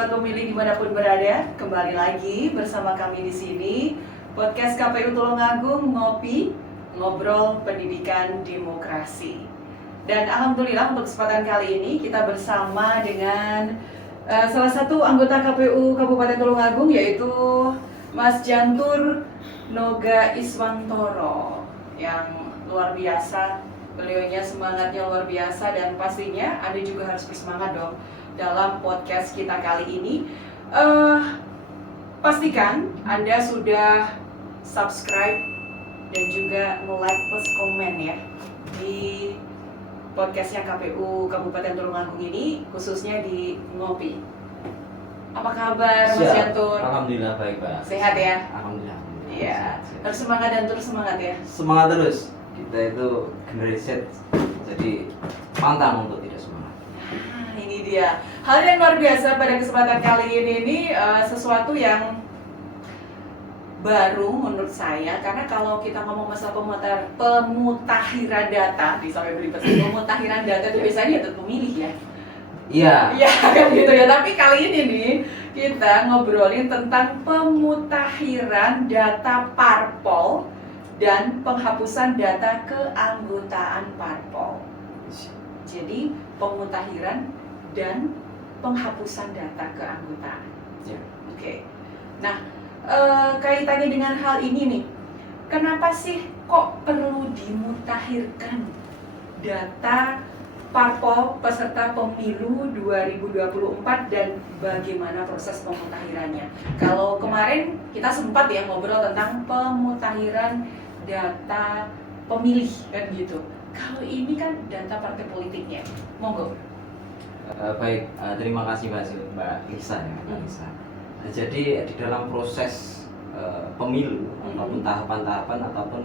sahabat pemilih dimanapun berada, kembali lagi bersama kami di sini podcast KPU Tulungagung Ngobrol Pendidikan Demokrasi. Dan alhamdulillah untuk kesempatan kali ini kita bersama dengan salah satu anggota KPU Kabupaten Tulungagung, yaitu Mas Jantur Noga Iswantoro, yang luar biasa. Beliaunya semangatnya luar biasa, dan pastinya Anda juga harus bersemangat dong dalam podcast kita kali ini. Pastikan Anda sudah subscribe dan juga like plus komen ya di podcastnya KPU Kabupaten Tulungagung ini, khususnya di Ngopi. Apa kabar Mas Jantur? Alhamdulillah baik, Pak. Sehat ya? Alhamdulillah. Iya. Harus semangat dan terus semangat ya. Semangat terus. Kita itu generasi Z, jadi pantang untuk tidak semangat. Ini dia hal yang luar biasa pada kesempatan kali ini sesuatu yang baru menurut saya, karena kalau kita ngomong masalah pemutahiran data, sampai belibet pemutahiran data itu biasanya ya pemilih ya. Iya. Iya kan gitu ya. Tapi kali ini nih kita ngobrolin tentang pemutahiran data parpol dan penghapusan data keanggotaan parpol. Jadi pemutahiran dan penghapusan data keanggotaan. Ya. Oke. Nah, kaitannya dengan hal ini nih, kenapa sih kok perlu dimutakhirkan data parpol peserta pemilu 2024 dan bagaimana proses pemutakhirannya? Kalau kemarin kita sempat ya ngobrol tentang pemutakhiran data pemilih kan gitu. Kalau ini kan data partai politiknya, monggo. Baik, terima kasih Mbak Lisa ya, Mbak Lisa. Jadi di dalam proses pemilu ataupun tahapan-tahapan ataupun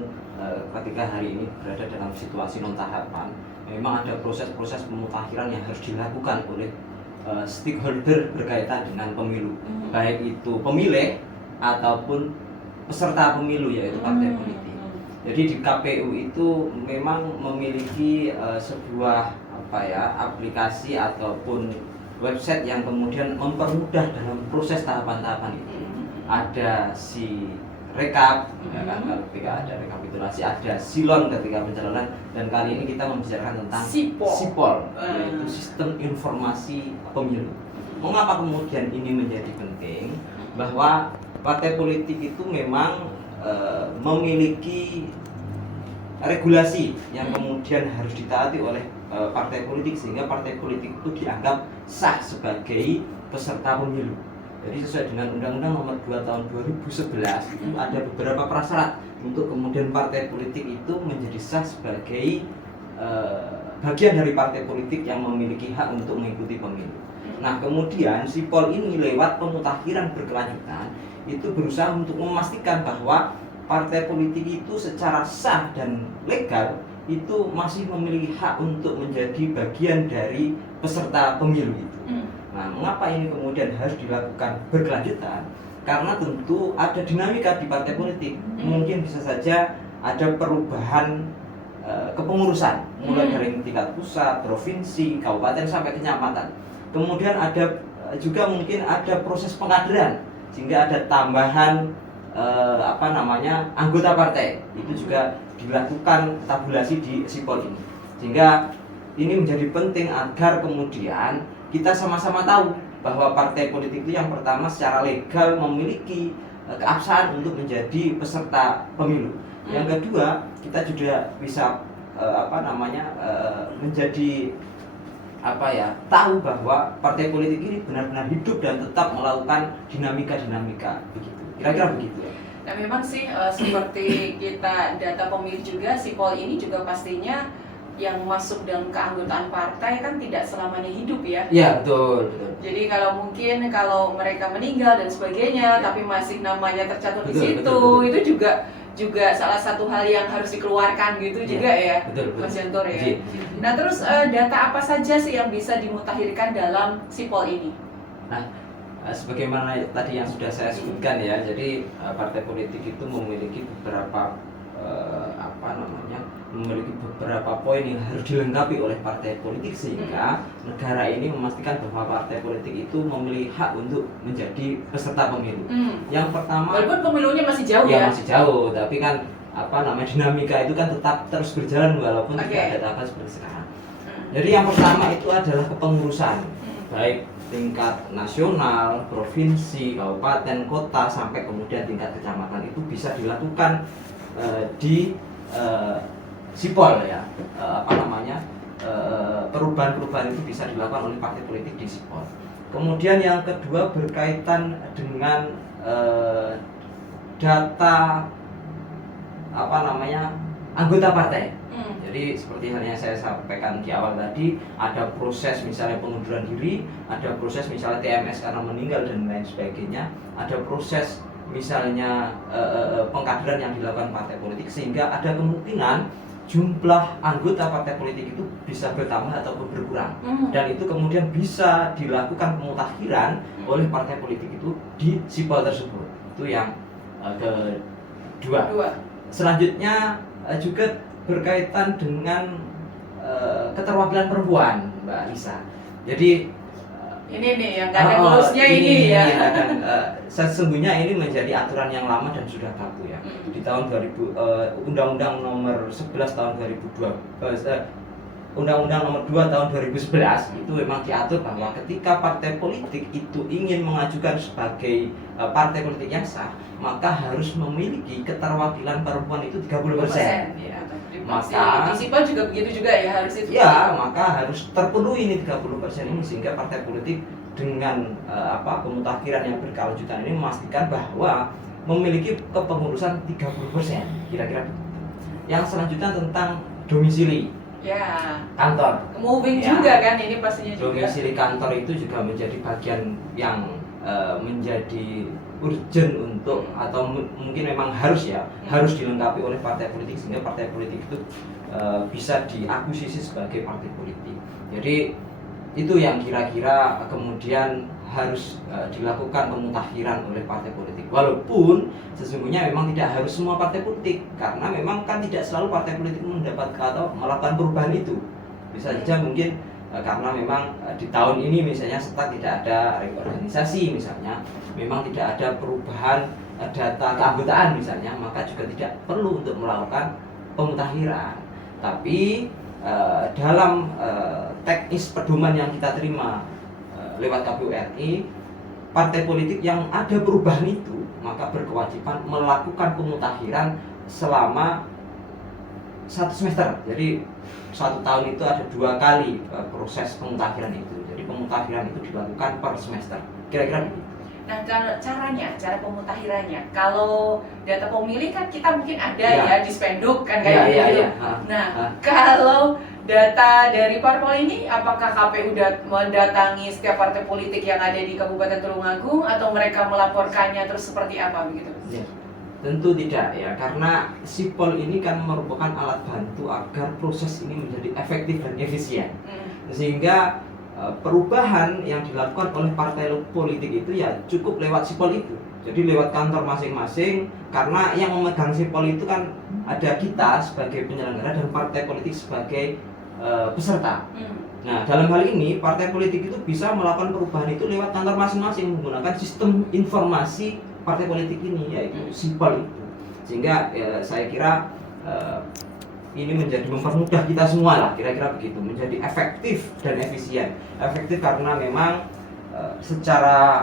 ketika hari ini berada dalam situasi non tahapan, memang ada proses-proses pemutakhiran yang harus dilakukan oleh stakeholder berkaitan dengan pemilu, baik itu pemilih ataupun peserta pemilu, yaitu partai politik. Jadi di KPU itu memang memiliki sebuah aplikasi ataupun website yang kemudian mempermudah dalam proses tahapan-tahapan itu. Ada si rekap, ya kan, ketika ada rekapitulasi, ada silon ketika pencalonan, dan kali ini kita membicarakan tentang sipol, yaitu sistem informasi pemilu. Mengapa kemudian ini menjadi penting? Bahwa partai politik itu memang memiliki regulasi yang kemudian harus ditaati oleh partai politik, sehingga partai politik itu dianggap sah sebagai peserta pemilu. Jadi sesuai dengan Undang-Undang Nomor 2 Tahun 2011 itu ada beberapa prasyarat untuk kemudian partai politik itu menjadi sah sebagai bagian dari partai politik yang memiliki hak untuk mengikuti pemilu. Nah, kemudian sipol ini lewat pemutakhiran berkelanjutan itu berusaha untuk memastikan bahwa partai politik itu secara sah dan legal itu masih memiliki hak untuk menjadi bagian dari peserta pemilu itu. Nah, mengapa ini kemudian harus dilakukan berkelanjutan? Karena tentu ada dinamika di partai politik. Mungkin bisa saja ada perubahan kepengurusan, mulai dari tingkat pusat, provinsi, kabupaten sampai kecamatan. Kemudian ada juga mungkin ada proses pengkaderan, sehingga ada tambahan anggota partai. Itu juga dilakukan tabulasi di sipol ini, sehingga ini menjadi penting agar kemudian kita sama-sama tahu bahwa partai politik itu yang pertama secara legal memiliki keabsahan untuk menjadi peserta pemilu. Yang kedua, kita juga bisa menjadi tahu bahwa partai politik ini benar-benar hidup dan tetap melakukan dinamika-dinamika begitu. Kira-kira begitu. Nah, memang sih seperti kita data pemilih juga, sipol ini juga pastinya yang masuk dalam keanggotaan partai kan tidak selamanya hidup ya. Iya, betul. Jadi kalau mereka meninggal dan sebagainya, tapi masih namanya tercatat di situ, itu juga salah satu hal yang harus dikeluarkan gitu ya, juga ya, betul. Mas Jantur ya. Nah, terus data apa saja sih yang bisa dimutakhirkan dalam sipol ini? Nah, sebagaimana tadi yang sudah saya sebutkan ya, jadi partai politik itu memiliki beberapa memiliki beberapa poin yang harus dilengkapi oleh partai politik sehingga negara ini memastikan bahwa partai politik itu memiliki hak untuk menjadi peserta pemilu. Yang pertama, walaupun pemilunya masih jauh ya masih jauh, tapi kan dinamika itu kan tetap terus berjalan walaupun tidak ada tahapan seperti sekarang. Jadi yang pertama itu adalah kepengurusan, baik tingkat nasional, provinsi, kabupaten, kota sampai kemudian tingkat kecamatan itu bisa dilakukan di sipol ya, perubahan-perubahan itu bisa dilakukan oleh partai politik di sipol. Kemudian yang kedua berkaitan dengan data anggota partai. Jadi seperti halnya saya sampaikan di awal tadi, ada proses misalnya pengunduran diri, ada proses misalnya TMS karena meninggal dan lain sebagainya, ada proses misalnya pengkaderan yang dilakukan partai politik sehingga ada kemungkinan jumlah anggota partai politik itu bisa bertambah ataupun berkurang dan itu kemudian bisa dilakukan pemutakhiran oleh partai politik itu di sipol tersebut. Itu yang kedua. Selanjutnya juga berkaitan dengan keterwakilan perempuan, Mbak Lisa. Jadi ini nih yang kan revolusinya ini ya. Dan sesungguhnya ini menjadi aturan yang lama dan sudah baku ya. Di tahun 2000 Undang-Undang Nomor 11 tahun 2002 Undang-Undang Nomor 2 tahun 2011 itu memang diatur bahwa ketika partai politik itu ingin mengajukan sebagai partai politik yang sah, maka harus memiliki keterwakilan perempuan itu 30%. Ya. Maka di sipol juga begitu juga ya, harus itu. Ya, maka harus terpenuhi ini 30% ini sehingga partai politik dengan pemutakhiran yang berkelanjutan ini memastikan bahwa memiliki kepengurusan 30%, kira-kira begitu. Yang selanjutnya tentang domisili. Ya. Kantor. Moving juga kan ini pastinya juga. Domisili kantor itu juga menjadi bagian yang menjadi urgent untuk atau mungkin memang harus dilengkapi oleh partai politik sehingga partai politik itu bisa diakuisisi sebagai partai politik. Jadi itu yang kira-kira kemudian harus dilakukan pemutakhiran oleh partai politik. Walaupun sesungguhnya memang tidak harus semua partai politik karena memang kan tidak selalu partai politik mendapatkan atau melakukan perubahan itu. Bisa saja mungkin karena memang di tahun ini misalnya setak tidak ada reorganisasi misalnya, memang tidak ada perubahan data keanggotaan misalnya, maka juga tidak perlu untuk melakukan pemutakhiran. Tapi dalam teknis pedoman yang kita terima lewat KPU RI, partai politik yang ada perubahan itu maka berkewajiban melakukan pemutakhiran selama 1 semester. Jadi 1 tahun itu ada 2 kali proses pemutakhiran itu. Jadi pemutakhiran itu dilakukan per semester. Kira-kira begitu. Nah, cara pemutakhirannya, kalau data pemilih kan kita mungkin ada ya di Spenduk kan kayak gitu. Kalau data dari parpol ini, apakah KPU mendatangi setiap partai politik yang ada di Kabupaten Tulungagung atau mereka melaporkannya terus seperti apa begitu? Ya, tentu tidak ya, karena sipol ini kan merupakan alat bantu agar proses ini menjadi efektif dan efisien. Sehingga perubahan yang dilakukan oleh partai politik itu ya cukup lewat sipol itu. Jadi lewat kantor masing-masing, karena yang memegang sipol itu kan ada kita sebagai penyelenggara dan partai politik sebagai peserta. Nah, dalam hal ini partai politik itu bisa melakukan perubahan itu lewat kantor masing-masing menggunakan sistem informasi partai politik ini, yaitu sipol itu. Sehingga saya kira ini menjadi mempermudah kita semua lah, kira-kira begitu, menjadi efektif dan efisien. Efektif karena memang secara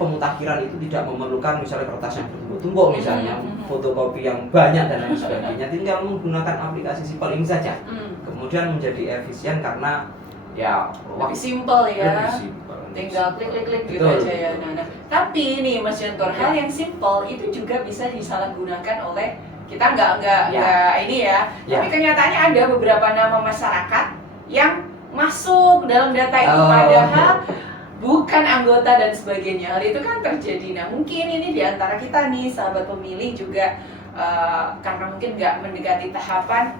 pemutakhiran itu tidak memerlukan misalnya kertas yang bertumpuk-tumpuk misalnya, fotokopi yang banyak dan lain sebagainya, tinggal menggunakan aplikasi sipol ini saja. Kemudian menjadi efisien karena ya lebih simpel ya. Lebih simpel. Tinggal klik-klik gitu aja ya. Nah, tapi nih Mas Yantor, hal yang simpel itu juga bisa disalahgunakan oleh kita nggak ini ya. Tapi kenyataannya ada beberapa nama masyarakat yang masuk dalam data itu padahal bukan anggota dan sebagainya. Hal itu kan terjadi. Nah, mungkin ini diantara kita nih sahabat pemilih juga karena mungkin nggak mendekati tahapan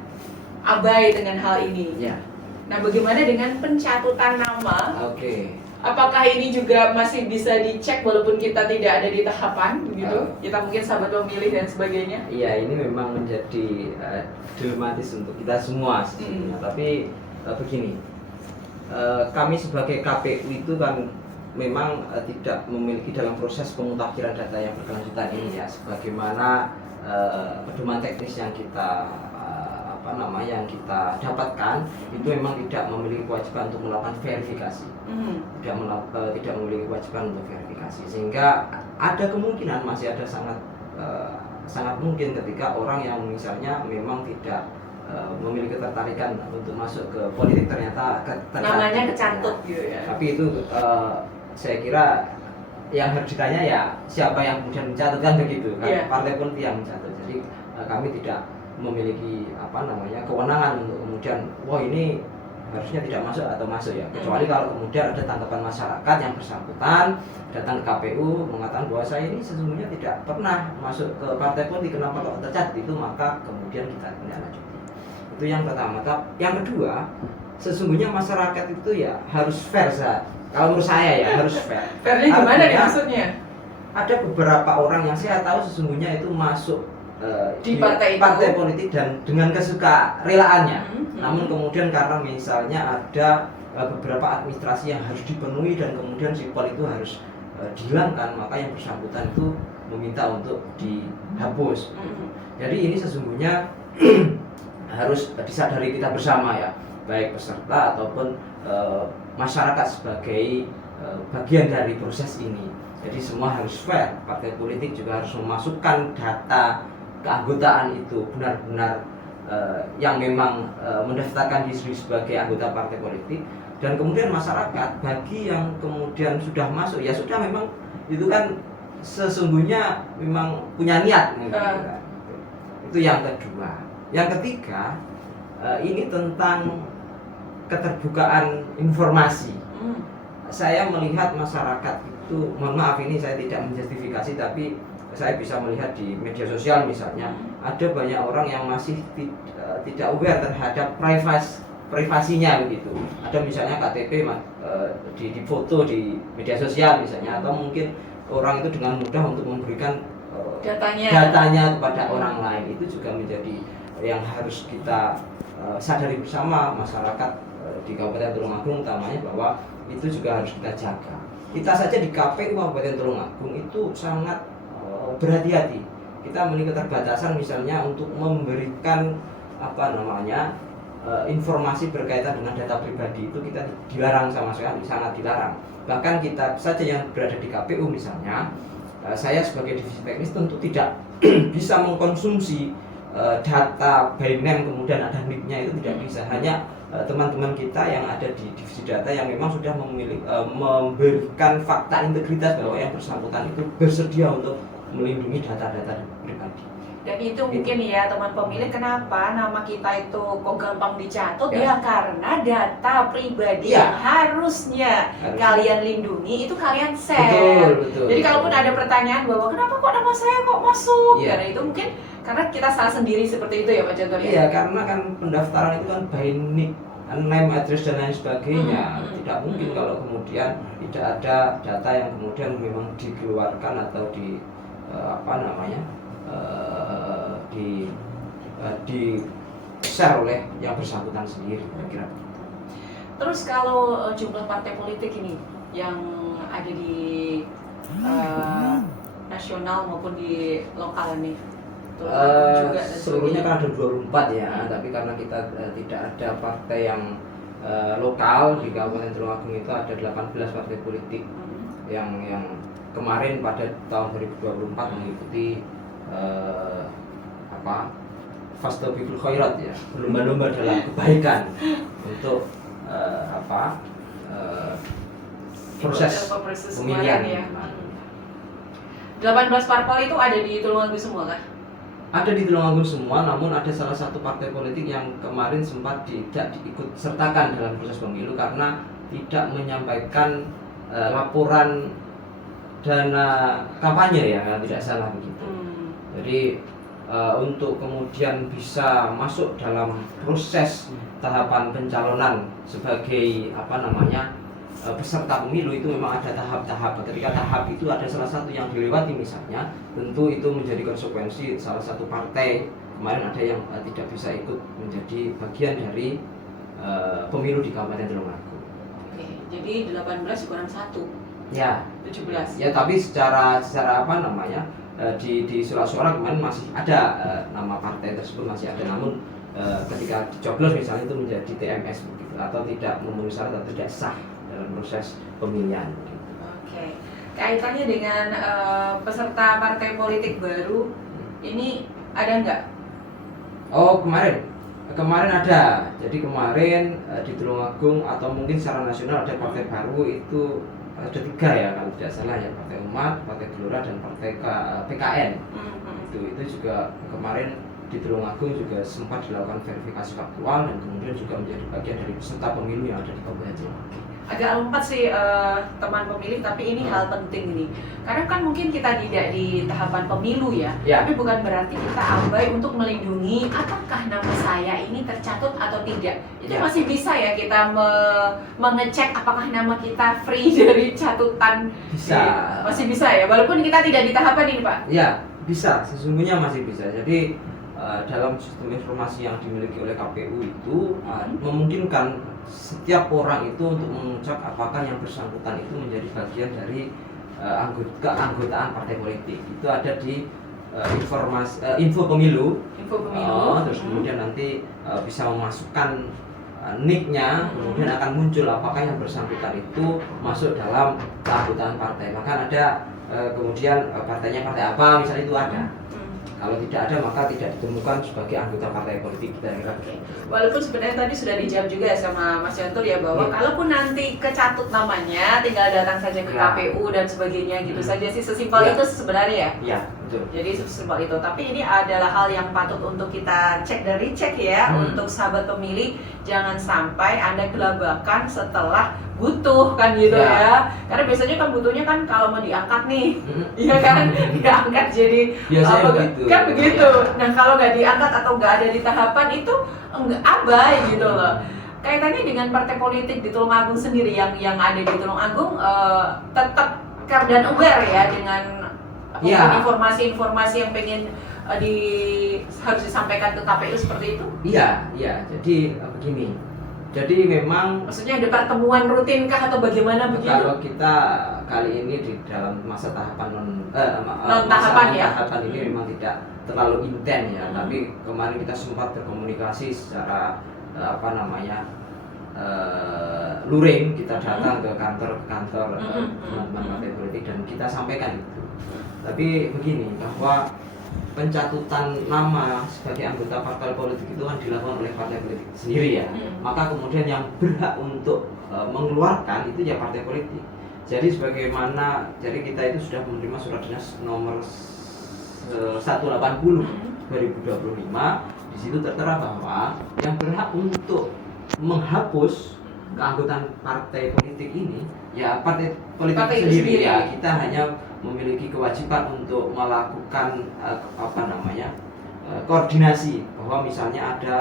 abai dengan hal ini. Ya. Nah, bagaimana dengan pencatutan nama? Apakah ini juga masih bisa dicek walaupun kita tidak ada di tahapan begitu? Kita mungkin sahabat pemilih dan sebagainya. Iya, ini memang menjadi dilematis untuk kita semua sesungguhnya. Tapi begini, kami sebagai KPU itu kan memang tidak memiliki dalam proses pemutakhiran data yang berkelanjutan ini ya, sebagaimana pedoman teknis yang kita yang kita dapatkan itu memang tidak memiliki kewajiban untuk melakukan verifikasi, tidak memiliki kewajiban untuk verifikasi, sehingga ada kemungkinan masih ada sangat mungkin ketika orang yang misalnya memang tidak memiliki ketertarikan untuk masuk ke politik ternyata namanya kecantut gitu ya. Tapi itu saya kira yang harus ditanya ya siapa yang kemudian mencatatkan begitu kan, partai politik yang mencatat. Jadi kami tidak memiliki kewenangan untuk kemudian ini harusnya tidak masuk atau masuk ya, kecuali kalau kemudian ada tanggapan masyarakat yang bersangkutan datang ke KPU mengatakan bahwa saya ini sesungguhnya tidak pernah masuk ke partai politik, kenapa kok tercatat itu, maka kemudian kita tindak lanjuti. Itu yang pertama. Yang kedua, sesungguhnya masyarakat itu ya harus fair kalau menurut saya ya harus fair. Fairnya gimana nih maksudnya? Ada beberapa orang yang saya tahu sesungguhnya itu masuk di partai politik dan dengan kesukarelaannya. Namun kemudian karena misalnya ada beberapa administrasi yang harus dipenuhi dan kemudian sipol itu harus dihilangkan, maka yang bersangkutan itu meminta untuk dihapus. Jadi ini sesungguhnya harus disadari kita bersama ya, baik peserta ataupun masyarakat sebagai bagian dari proses ini. Jadi semua harus fair. Partai politik juga harus memasukkan data keanggotaan itu benar-benar yang memang mendaftarkan diri sebagai anggota partai politik, dan kemudian masyarakat bagi yang kemudian sudah masuk ya sudah, memang itu kan sesungguhnya memang punya niat itu yang kedua. Yang ketiga, ini tentang keterbukaan informasi. Saya melihat masyarakat itu, mohon maaf ini saya tidak menjustifikasi, tapi saya bisa melihat di media sosial misalnya ada banyak orang yang masih tidak aware terhadap privasinya begitu. Ada misalnya KTP di foto di media sosial misalnya, atau mungkin orang itu dengan mudah untuk memberikan datanya kepada orang lain. Itu juga menjadi yang harus kita sadari bersama masyarakat di Kabupaten Tulungagung utamanya, bahwa itu juga harus kita jaga. Kita saja di KPU Kabupaten Tulungagung itu sangat berhati-hati. Kita memiliki keterbatasan misalnya untuk memberikan informasi berkaitan dengan data pribadi, itu kita dilarang sama sekali, sangat dilarang. Bahkan kita saja yang berada di KPU misalnya, saya sebagai divisi teknis tentu tidak bisa mengkonsumsi data by name kemudian ada NIK-nya, itu tidak bisa. Hanya teman-teman kita yang ada di divisi data yang memang sudah memberikan fakta integritas bahwa yang bersangkutan itu bersedia untuk melindungi data-data pribadi. Dan itu mungkin ya teman pemilih, kenapa nama kita itu kok gampang dicatut ya, karena data pribadi yang harusnya kalian lindungi itu kalian share. Betul. Jadi kalaupun ada pertanyaan bahwa kenapa kok nama saya kok masuk, karena itu mungkin karena kita salah sendiri seperti itu ya Pak Contoh. Iya, karena kan pendaftaran itu kan by nick, name, address dan lain sebagainya. Tidak mungkin kalau kemudian tidak ada data yang kemudian memang dikeluarkan atau di share oleh yang bersangkutan sendiri, kira-kira. Terus kalau jumlah partai politik ini yang ada di nasional maupun di lokal nih, seluruhnya kan ada 24 ya, tapi karena kita tidak ada partai yang lokal di Kabupaten Tulungagung, itu ada 18 partai politik yang kemarin pada tahun 2024 mengikuti Fastabiqul Khairat ya, berlomba-lomba dalam kebaikan untuk proses pemilihan ya. 18 parpol itu ada di Tulungagung semua kan? Ada di Tulungagung semua, namun ada salah satu partai politik yang kemarin sempat tidak diikut sertakan dalam proses pemilu karena tidak menyampaikan laporan dana kampanye ya, tidak salah begitu. Jadi untuk kemudian bisa masuk dalam proses tahapan pencalonan sebagai peserta pemilu itu memang ada tahap-tahap. Ketika tahap itu ada salah satu yang dilewati misalnya, tentu itu menjadi konsekuensi salah satu partai kemarin ada yang tidak bisa ikut menjadi bagian dari pemilu di Kabupaten Tulungagung. Oke, jadi 18 kurang 1. Ya, 17. ya tapi secara apa namanya di surat suara kemarin masih ada nama partai tersebut masih ada, namun ketika dicoblos misalnya itu menjadi TMS begitu, atau tidak memenuhi syarat atau tidak sah dalam proses pemilihan. Oke, kaitannya dengan peserta partai politik baru ini ada nggak? Oh kemarin ada. Jadi kemarin di Tulungagung atau mungkin secara nasional ada partai baru itu ada 3 ya kalau tidak salah ya, Partai Umat, Partai Gelora dan Partai PKN. Itu juga kemarin di Tulungagung juga sempat dilakukan verifikasi faktual dan kemudian juga menjadi bagian dari peserta pemilu yang ada di Kabupaten Tulungagung. Agak lompat sih teman pemilih, tapi ini hal penting nih. Karena kan mungkin kita tidak di tahapan pemilu ya, tapi bukan berarti kita abai untuk melindungi apakah nama saya ini tercatut atau tidak. Itu masih bisa ya kita mengecek apakah nama kita free dari catutan. Bisa. Masih bisa ya, walaupun kita tidak di tahapan ini Pak. Ya, bisa. Sesungguhnya masih bisa. Jadi dalam sistem informasi yang dimiliki oleh KPU itu memungkinkan setiap orang itu untuk mengucap apakah yang bersangkutan itu menjadi bagian dari keanggotaan partai politik. Itu ada di info pemilu. Terus kemudian nanti bisa memasukkan nicknya, kemudian akan muncul apakah yang bersangkutan itu masuk dalam keanggotaan partai. Maka ada kemudian partainya partai apa misalnya itu ada. Kalau tidak ada maka tidak ditemukan sebagai anggota partai politik kita. Walaupun sebenarnya tadi sudah dijawab juga sama Mas Yontur ya bahwa kalaupun nanti kecatut namanya tinggal datang saja ke KPU dan sebagainya gitu saja sih, sesimpel itu sebenarnya ya. Iya, betul. Jadi sesimpel itu. Tapi ini adalah hal yang patut untuk kita cek dan recheck ya untuk sahabat pemilih, jangan sampai Anda kelabakan setelah butuh kan gitu ya. Karena biasanya kan butuhnya kan kalau mau diangkat nih, iya kan, diangkat jadi kan begitu. Nah kalau nggak diangkat atau nggak ada di tahapan itu enggak abai gitu loh. Kaitannya dengan partai politik di Tulungagung sendiri yang ada di Tulungagung tetap care dan aware ya dengan informasi-informasi yang pengen harus disampaikan ke KPU seperti itu. Iya. Jadi begini. Jadi memang maksudnya ada pertemuan rutin kah atau bagaimana begitu? Kalau kita kali ini di dalam masa tahapan tahapan ini memang tidak terlalu intens ya, tapi kemarin kita sempat berkomunikasi secara luring, kita datang ke kantor teman-teman partai politik dan kita sampaikan itu. Tapi begini, bahwa pencatutan nama sebagai anggota partai politik itu kan dilakukan oleh partai politik sendiri ya. Maka kemudian yang berhak untuk mengeluarkan itu ya partai politik. Jadi jadi kita itu sudah menerima surat dinas nomor 180 2025. Di situ tertera bahwa yang berhak untuk menghapus keanggotaan partai politik ini ya partai politik sendiri ya. Kita hanya memiliki kewajiban untuk melakukan koordinasi, bahwa misalnya ada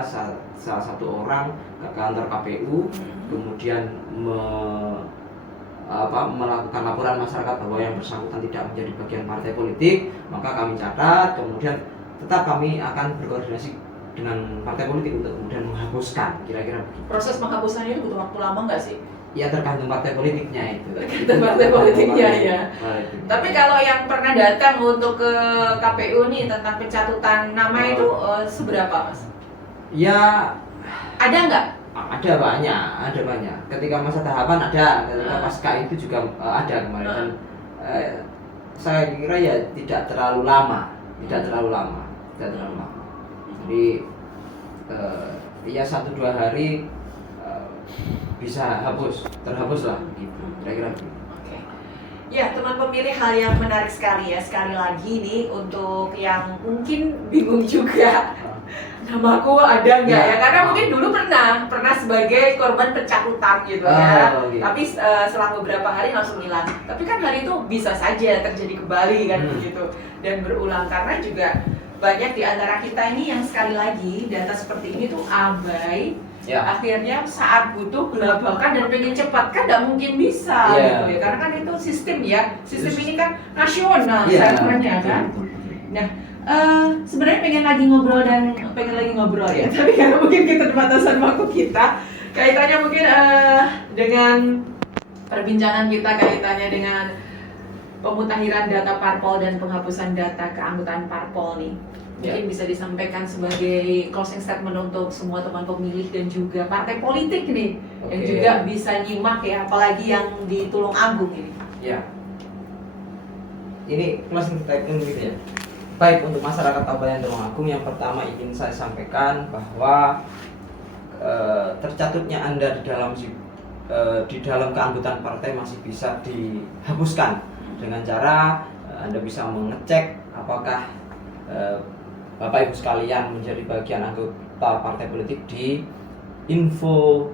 salah satu orang ke kantor KPU kemudian melakukan laporan masyarakat bahwa yang bersangkutan tidak menjadi bagian partai politik, maka kami catat, kemudian tetap kami akan berkoordinasi dengan partai politik untuk kemudian menghapuskan, kira-kira begitu. Proses penghapusannya itu butuh waktu lama nggak sih? Ya tergantung partai politiknya itu. Tergantung partai politiknya ya. Tapi kalau yang pernah datang untuk ke KPU nih tentang pencatutan nama itu seberapa Mas? Ya ada nggak? Ada banyak. Ketika masa tahapan ada, ketika pasca itu juga ada kemarin. Dan saya kira ya tidak terlalu lama. Jadi ya 1-2 hari bisa terhapus lah gitu, kira-kira gitu. Oke. Ya teman pemilih, hal yang menarik sekali ya, sekali lagi nih untuk yang mungkin bingung juga namaku ada nggak ya, karena mungkin dulu pernah sebagai korban pencatutan gitu ya, tapi selang beberapa hari langsung hilang. Tapi kan hal itu bisa saja terjadi kembali kan begitu dan berulang, karena juga banyak di antara kita ini yang sekali lagi data seperti ini tuh abai. Akhirnya saat butuh gelabakan dan pengen cepat kan nggak mungkin bisa gitu ya, karena kan itu sistem ini kan nasional servernya kan. Nah sebenarnya pengen lagi ngobrol ya, tapi karena mungkin keterbatasan waktu kita, kaitannya mungkin dengan perbincangan kita kaitannya dengan pemutakhiran data parpol dan penghapusan data keanggotaan parpol nih. Mungkin bisa disampaikan sebagai closing statement untuk semua teman pemilih dan juga partai politik nih, yang juga bisa nyimak ya, apalagi yang di Tulungagung ini. Ya, ini closing statement gitu ya. Baik, untuk masyarakat Kabupaten Tulungagung, yang pertama ingin saya sampaikan bahwa tercatutnya Anda di dalam keanggotaan partai masih bisa dihapuskan dengan cara Anda bisa mengecek apakah Bapak Ibu sekalian menjadi bagian anggota partai politik di info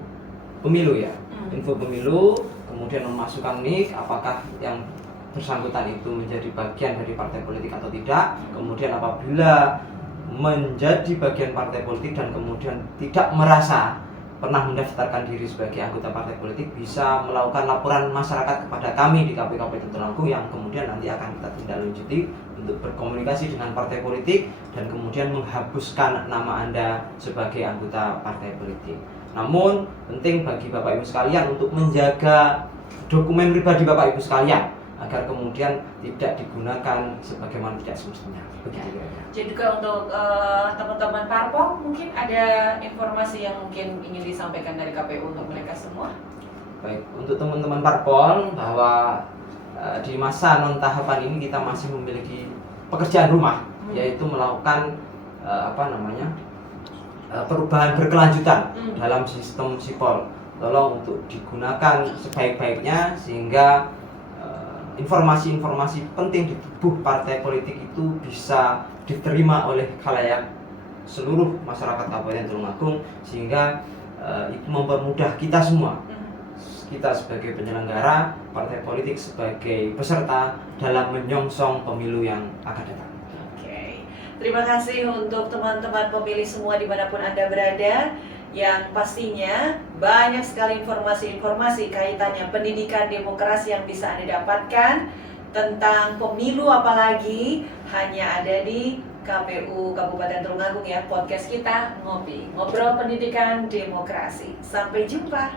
pemilu ya. Info pemilu, kemudian memasukkan NIK apakah yang bersangkutan itu menjadi bagian dari partai politik atau tidak. Kemudian apabila menjadi bagian partai politik dan kemudian tidak merasa pernah mendaftarkan diri sebagai anggota partai politik, bisa melakukan laporan masyarakat kepada kami di KPU Kabupaten Tulungagung, yang kemudian nanti akan kita tindak lanjuti untuk berkomunikasi dengan partai politik dan kemudian menghapuskan nama Anda sebagai anggota partai politik. Namun penting bagi Bapak Ibu sekalian untuk menjaga dokumen pribadi Bapak Ibu sekalian agar kemudian tidak digunakan sebagaimana tidak semestinya. Begitu ya. Jadi juga untuk teman-teman parpol, mungkin ada informasi yang mungkin ingin disampaikan dari KPU untuk mereka semua. Baik, untuk teman-teman parpol, bahwa di masa non tahapan ini kita masih memiliki pekerjaan rumah, yaitu melakukan perubahan berkelanjutan dalam sistem sipol. Tolong untuk digunakan sebaik-baiknya sehingga informasi-informasi penting di tubuh partai politik itu bisa diterima oleh khalayak seluruh masyarakat Kabupaten Tulungagung, sehingga itu mempermudah kita semua, kita sebagai penyelenggara, partai politik sebagai peserta dalam menyongsong pemilu yang akan datang. Terima kasih untuk teman-teman pemilih semua dimanapun Anda berada, yang pastinya banyak sekali informasi-informasi kaitannya pendidikan demokrasi yang bisa Anda dapatkan tentang pemilu, apalagi hanya ada di KPU Kabupaten Tulungagung ya. Podcast kita Ngopi, Ngobrol Pendidikan Demokrasi. Sampai jumpa.